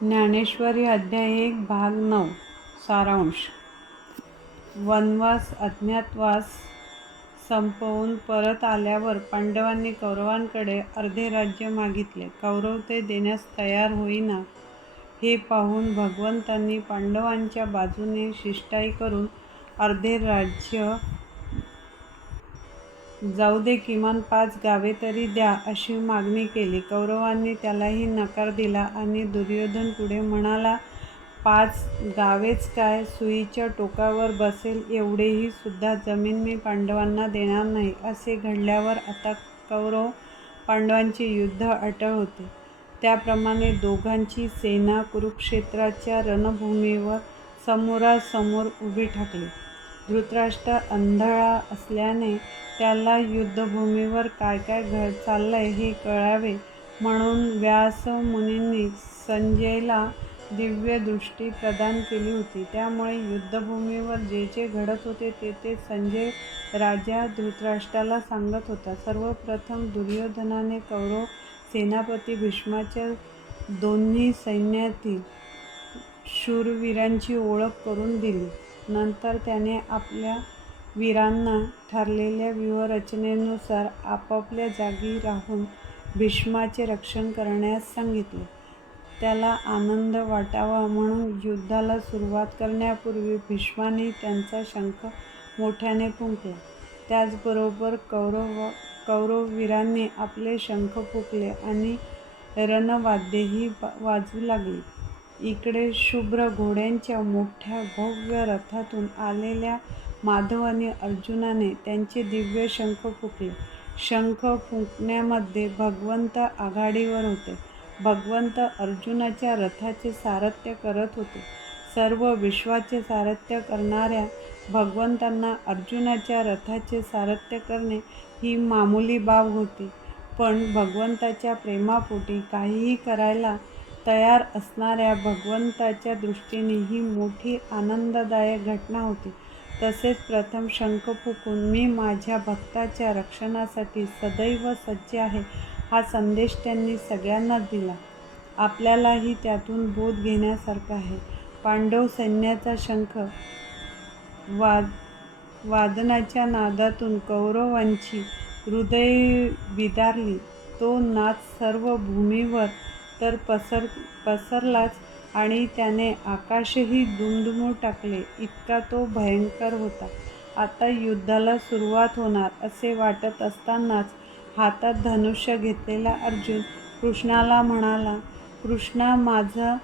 ज्ञानेश्वरी अध्याय 1 भाग 9 सारांश. वनवास अज्ञातवास संपवून परत आल्यावर पांडवांनी कौरवांकडे अर्धे राज्य मागितले. कौरव ते देण्यास तयार होईना हे पाहून भगवंतांनी पांडवांच्या बाजूने शिष्टाई करून अर्धे राज्य जाऊ दे, किमान 5 गावे तरी द्या अशी मागणी केली. कौरवांनी त्यालाही नकार दिला आणि दुर्योधन पुढे म्हणाला, 5 गावेच काय, सुईच्या टोकावर बसेल एवढेही सुद्धा जमीन मी पांडवांना देणार नाही. असे घडल्यावर आता कौरव पांडवांचे युद्ध अटळ होते. त्याप्रमाणे दोघांची सेना कुरुक्षेत्राच्या रणभूमीवर समोरासमोर उभी ठाकली. धृतराष्ट्र आंधळा असल्याने त्याला युद्धभूमीवर काय काय चाललंय हे कळावे म्हणून व्यास मुनींनी संजयला दिव्य दृष्टी प्रदान केली होती. त्यामुळे युद्धभूमीवर जे जे घडत होते ते संजय राजा धृतराष्ट्राला सांगत होता. सर्वप्रथम दुर्योधनाने कौरव सेनापती भीष्माच्या दोन्ही सैन्यातील शूरवीरांची ओळख करून दिली. नंतर त्याने आपल्या वीरांना ठरलेल्या व्यूहरचनेनुसार आपापल्या जागी राहून भीष्माचे रक्षण करण्यास सांगितले. त्याला आनंद वाटावा म्हणून युद्धाला सुरुवात करण्यापूर्वी भीष्माने त्यांचा शंख मोठ्याने फुंकला. त्याचबरोबर कौरववीरांनी आपले शंख फुंकले आणि रणवाद्येही वाजू लागली. इकडे शुभ्र घोड्यांच्या मोठ्या भव्य रथातून आलेल्या माधव आणि अर्जुनाने त्यांचे दिव्य शंख फुंकले. शंख फुंकण्यामध्ये भगवंत आघाडीवर होते. भगवंत अर्जुनाच्या रथाचे सारथ्य करत होते. सर्व विश्वाचे सारथ्य करणाऱ्या भगवंतांना अर्जुनाच्या रथाचे सारथ्य करणे ही मामूली बाब होती, पण भगवंताच्या प्रेमापोटी काहीही करायला तयार असणाऱ्या भगवंताच्या दृष्टीने ही मोठी आनंददायक घटना होती. तसेच प्रथम शंख फुंकून मी माझ्या भक्ताच्या रक्षणासाठी सदैव सज्ज आहे हा संदेश त्यांनी सगळ्यांनाच दिला. आपल्यालाही त्यातून बोध घेण्यासारखा आहे. पांडव सैन्याचा शंख वादनाच्या नादातून कौरवांची हृदये विदारली. तो नाद सर्व भूमीवर तर पसरलाच आणि त्याने आकाशही दुमदुमून टाकले, इतका तो भयंकर होता. आता युद्धाला सुरुवात होणार असे वाटत असतानाच हातात धनुष्य घेतलेला अर्जुन कृष्णाला म्हणाला, कृष्णा, माझा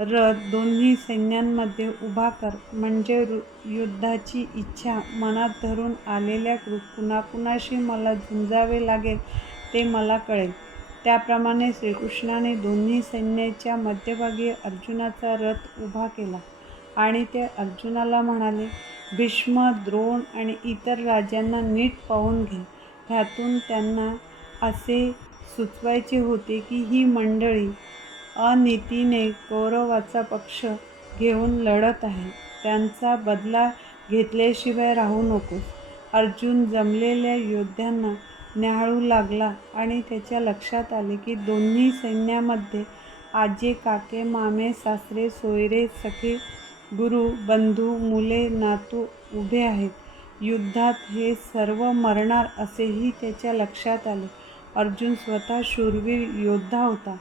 रथ दोन्ही सैन्यांमध्ये उभा कर, म्हणजे युद्धाची इच्छा मनात धरून आलेल्या कुणाकुणाशी मला झुंजावे लागेल ते मला कळेल. त्याप्रमाणे श्रीकृष्णाने दोन्ही सैन्याच्या मध्यभागी अर्जुनाचा रथ उभा केला आणि ते अर्जुनाला म्हणाले, भीष्म, द्रोण आणि इतर राजांना नीट पाहून घे. ह्यातून त्यांना असे सुचवायचे होते की ही मंडळी अनितीने कौरवाचा पक्ष घेऊन लढत आहे. त्यांचा बदला घेतल्याशिवाय राहू नकोस. अर्जुन जमलेल्या योद्ध्यांना न्याहाळू लागला आणि त्याच्या लक्षात आले की दोन्ही सैन्यामध्ये आजे, काके, मामे, सासरे, सोयरे, सखे, गुरु, बंधू, मुले, नातू उभे आहेत. युद्धात हे सर्व मरणार असेही त्याच्या लक्षात आले. अर्जुन स्वतः शूरवीर योद्धा होता.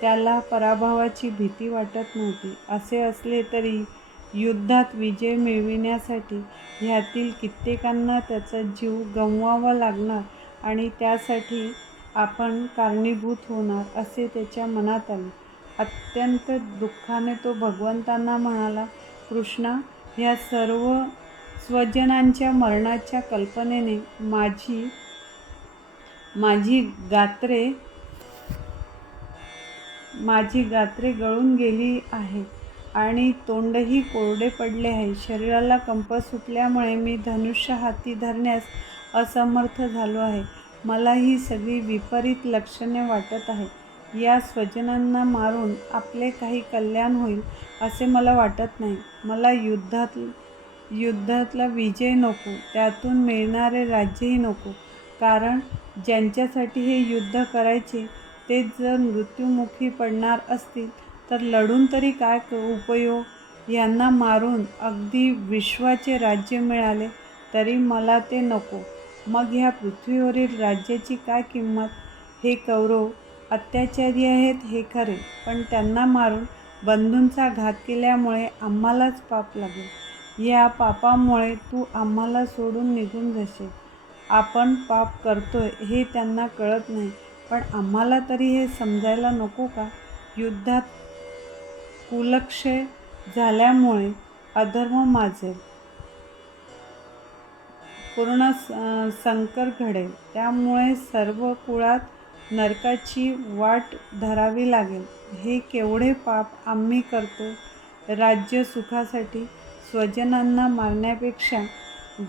त्याला पराभवाची भीती वाटत नव्हती. असे असले तरी युद्धात विजय मिळविण्यासाठी ह्यातील कित्येकांना त्याचा जीव गमवावा लागणार आणि त्यासाठी आपण कारणीभूत होणार असे त्याच्या मनात आले. अत्यंत दुःखाने तो भगवंतांना म्हणाला, कृष्णा, ह्या सर्व स्वजनांच्या मरणाच्या कल्पनेने माझी गात्रे गळून गेली आहेत आणि तोंडही कोरडे पडले आहे. शरीराला कंप सुटल्यामुळे मी धनुष्य हाती धरण्यास असमर्थ झालो आहे. मला ही सगळी विपरीत लक्षणे वाटत आहेत. या स्वजनांना मारून आपले काही कल्याण होईल असे मला वाटत नाही. मला युद्धातला विजय नको, त्यातून मिळणारे राज्यही नको, कारण ज्यांच्यासाठी हे युद्ध करायचे ते जर मृत्युमुखी पडणार असतील तर लढून तरी काय उपयोग? यांना मारून अगदी विश्वाचे राज्य मिळाले तरी मला ते नको. मग ह्या पृथ्वीवरील राज्याची काय किंमत? हे कौरव अत्याचारी आहेत हे खरे, पण त्यांना मारून बंधूंचा घात केल्यामुळे आम्हालाच पाप लागेल. या पापामुळे तू आम्हाला सोडून निघून जाशील. आपण पाप करतोय हे त्यांना कळत नाही, पण आम्हाला तरी हे समजायला नको का? युद्धात कुलक्षय झाल्यामुळे अधर्म माजेल, पूर्ण संकर घडेल. त्यामुळे सर्व कुळात नरकाची वाट धरावी लागेल. हे केवढे पाप आम्ही करतो. राज्य सुखासाठी स्वजनांना मारण्यापेक्षा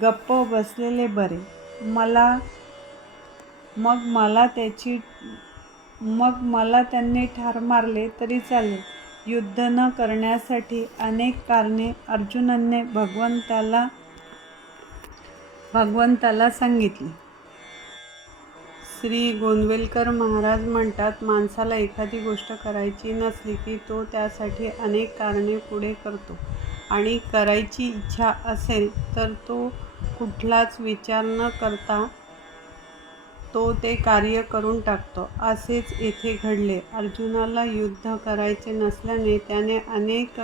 गप्प बसलेले बरे. मग मला त्यांनी ठार मारले तरी चालेल. युद्ध न करण्यासाठी अनेक कारणे अर्जुनाने भगवंताला सांगितली. श्री गोंदवलेकर महाराज म्हणतात, माणसाला एखादी गोष्ट करायची नसली की तो त्यासाठी अनेक कारणे पुढे करतो आणि करायची इच्छा असेल तर तो कुठलाच विचार न करता तो ते कार्य करून टाकतो. असेच येथे घडले. अर्जुनाला युद्ध करायचे नसल्याने त्याने अनेक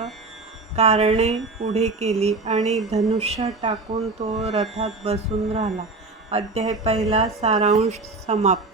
कारणे पुढे केली आणि धनुष्य टाकून तो रथात बसून राहिला. अध्याय 1 सारांश समाप्त.